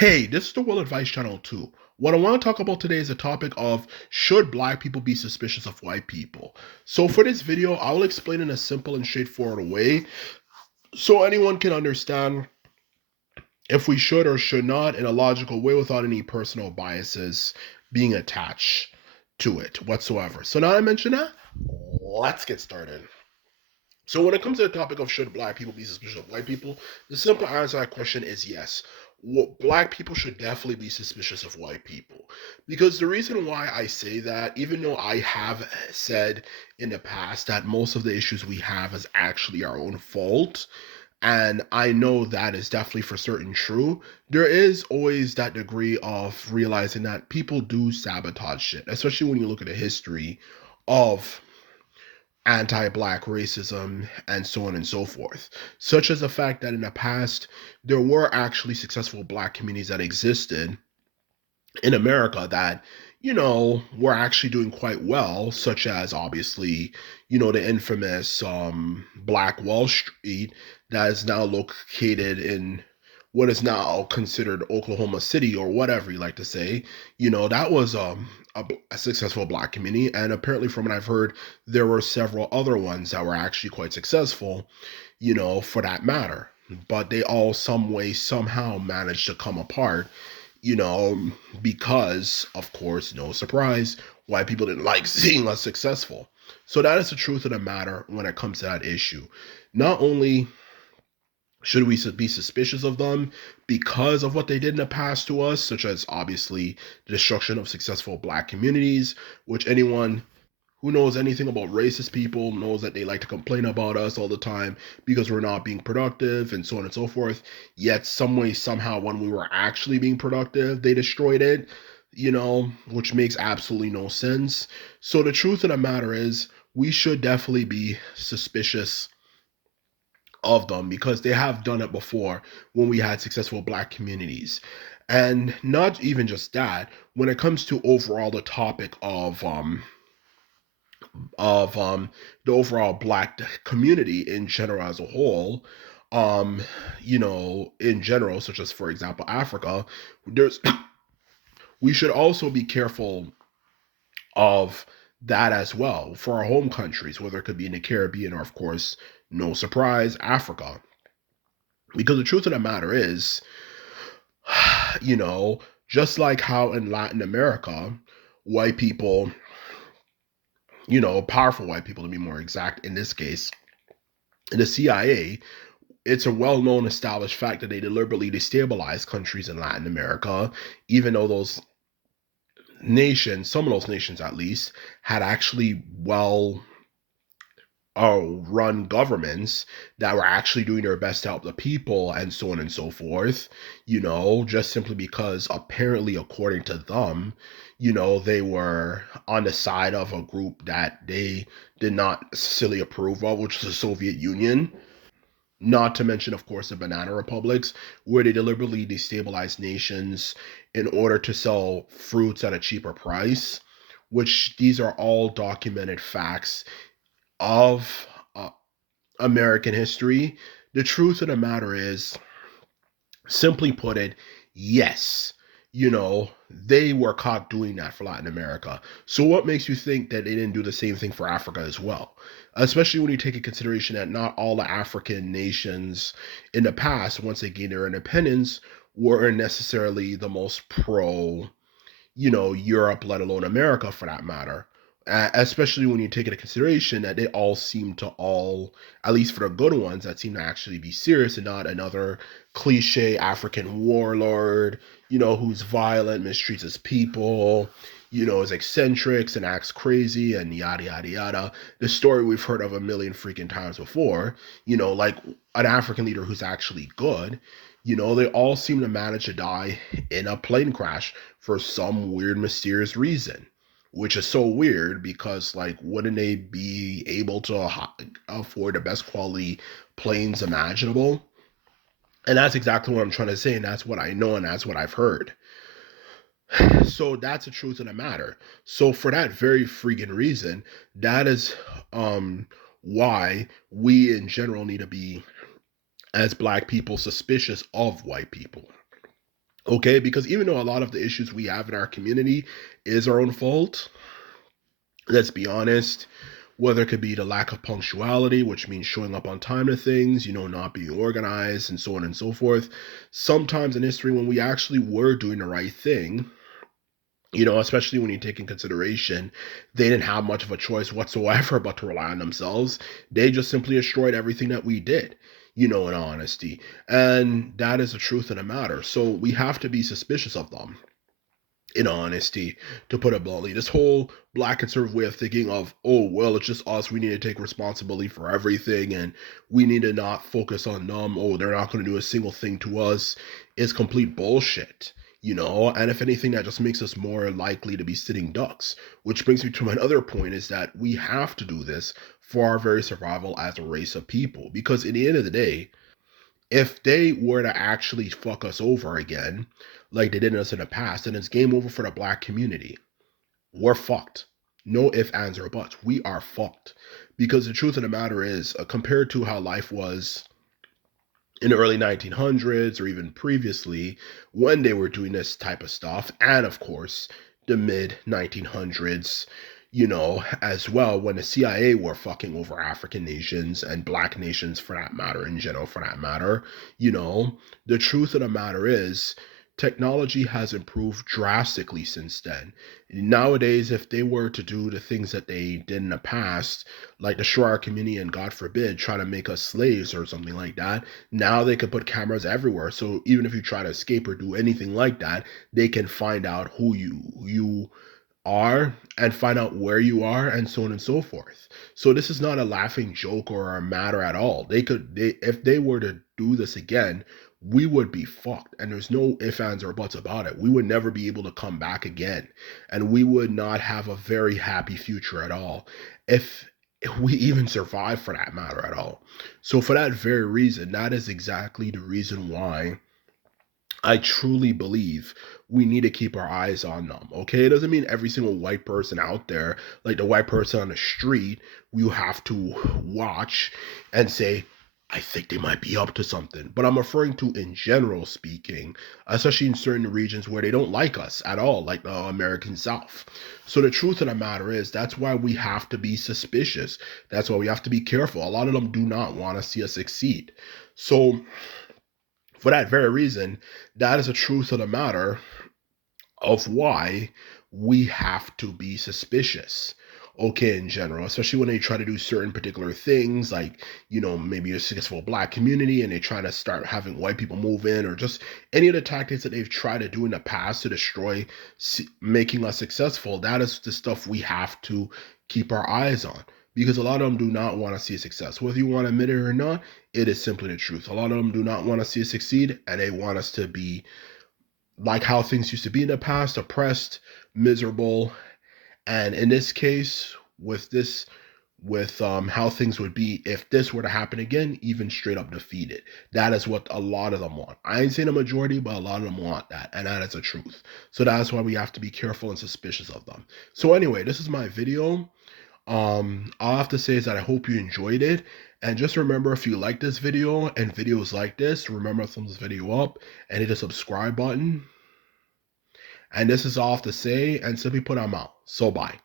Hey, this is the World Advice Channel too. What I want to talk about today is the topic of should black people be suspicious of white people? So for this video, I will explain in a simple and straightforward way so anyone can understand if we should or should not in a logical way without any personal biases being attached to it whatsoever. So now I mention that, let's get started. So when it comes to the topic of should black people be suspicious of white people, the simple answer to that question is yes. Black people should definitely be suspicious of white people. Because the reason why I say that, even though I have said in the past that most of the issues we have is actually our own fault, and I know that is definitely for certain true, there is always that degree of realizing that people do sabotage shit, especially when you look at the history of anti-black racism and so on and so forth, such as the fact that in the past there were actually successful black communities that existed in America that were actually doing quite well, such as obviously the infamous Black Wall Street that is now located in what is now considered Oklahoma City or whatever you like to say. That was a successful black community, and apparently from what I've heard, there were several other ones that were actually quite successful, for that matter, but they all some way somehow managed to come apart, you know, because, of course, no surprise, white people didn't like seeing us successful. So that is the truth of the matter when it comes to that issue. Not only should we be suspicious of them because of what they did in the past to us, such as obviously the destruction of successful black communities, which anyone who knows anything about racist people knows that they like to complain about us all the time because we're not being productive and so on and so forth. Yet, some way, somehow, when we were actually being productive, they destroyed it, which makes absolutely no sense. So, the truth of the matter is, we should definitely be suspicious of them because they have done it before when we had successful black communities. And not even just that, when it comes to overall the topic of the overall black community in general as a whole, in general, such as for example Africa, there's we should also be careful of that as well for our home countries, whether it could be in the Caribbean or of course, no surprise, Africa. Because the truth of the matter is, you know, just like how in Latin America, white people, powerful white people to be more exact in this case, in the CIA, it's a well-known established fact that they deliberately destabilize countries in Latin America, even though those nations, some of those nations at least, had actually run governments that were actually doing their best to help the people and so on and so forth, just simply because apparently, according to them, they were on the side of a group that they did not necessarily approve of, which is the Soviet Union. Not to mention, of course, the banana republics, where they deliberately destabilize nations in order to sell fruits at a cheaper price, which these are all documented facts of American history. The truth of the matter is, simply put it, yes, they were caught doing that for Latin America. So what makes you think that they didn't do the same thing for Africa as well? Especially when you take in consideration that not all the African nations in the past, once they gained their independence, were necessarily the most pro, Europe, let alone America for that matter. Especially when you take into consideration that they all seem to all, at least for the good ones, that seem to actually be serious and not another cliche African warlord, who's violent, mistreats his people, is eccentrics and acts crazy and yada yada yada. The story we've heard of a million freaking times before, like an African leader who's actually good. They all seem to manage to die in a plane crash for some weird, mysterious reason, which is so weird because, like, wouldn't they be able to afford the best quality planes imaginable? And that's exactly what I'm trying to say, and that's what I know, and that's what I've heard. So that's the truth of the matter. So for that very freaking reason, that is why we in general need to be, as black people, suspicious of white people. Okay, because even though a lot of the issues we have in our community is our own fault, let's be honest, whether it could be the lack of punctuality, which means showing up on time to things, not being organized, and so on and so forth. Sometimes in history, when we actually were doing the right thing, especially when you take in consideration they didn't have much of a choice whatsoever but to rely on themselves. They just simply destroyed everything that we did, in honesty. And that is the truth of the matter. So we have to be suspicious of them, in honesty, to put it bluntly. This whole black conservative way of thinking of, oh, well, it's just us, we need to take responsibility for everything and we need to not focus on them, oh, they're not going to do a single thing to us, is complete bullshit. And if anything, that just makes us more likely to be sitting ducks. Which brings me to my other point, is that we have to do this for our very survival as a race of people. Because in the end of the day, if they were to actually fuck us over again, like they did us in the past, then it's game over for the black community. We're fucked. No ifs, ands, or buts. We are fucked. Because the truth of the matter is, compared to how life was in the early 1900s or even previously, when they were doing this type of stuff, and of course, the mid 1900s, as well, when the CIA were fucking over African nations and black nations for that matter, in general, for that matter, the truth of the matter is, technology has improved drastically since then. Nowadays, if they were to do the things that they did in the past, like destroy our community and God forbid, try to make us slaves or something like that, now they can put cameras everywhere. So even if you try to escape or do anything like that, they can find out who you are and find out where you are and so on and so forth. So this is not a laughing joke or a matter at all. They if they were to do this again, we would be fucked. And there's no ifs, ands, or buts about it. We would never be able to come back again. And we would not have a very happy future at all. If we even survive, for that matter, at all. So for that very reason, that is exactly the reason why I truly believe we need to keep our eyes on them. Okay, it doesn't mean every single white person out there, like the white person on the street, you have to watch and say, I think they might be up to something. But I'm referring to in general speaking, especially in certain regions where they don't like us at all, like the American South. So the truth of the matter is, that's why we have to be suspicious. That's why we have to be careful. A lot of them do not want to see us succeed. So for that very reason, that is the truth of the matter of why we have to be suspicious. Okay, in general, especially when they try to do certain particular things, like, maybe a successful black community and they try to start having white people move in, or just any of the tactics that they've tried to do in the past to destroy making us successful. That is the stuff we have to keep our eyes on, because a lot of them do not want to see a success. Whether you want to admit it or not, it is simply the truth. A lot of them do not want to see us succeed, and they want us to be like how things used to be in the past, oppressed, miserable. And in this case, with how things would be if this were to happen again, even straight up defeated. That is what a lot of them want. I ain't saying a majority, but a lot of them want that, and that is the truth. So that's why we have to be careful and suspicious of them. So anyway, this is my video. All I have to say is that I hope you enjoyed it. And just remember, if you like this video and videos like this, remember to thumbs this video up and hit the subscribe button. And this is all I have to say, and simply put, I'm out. So bye.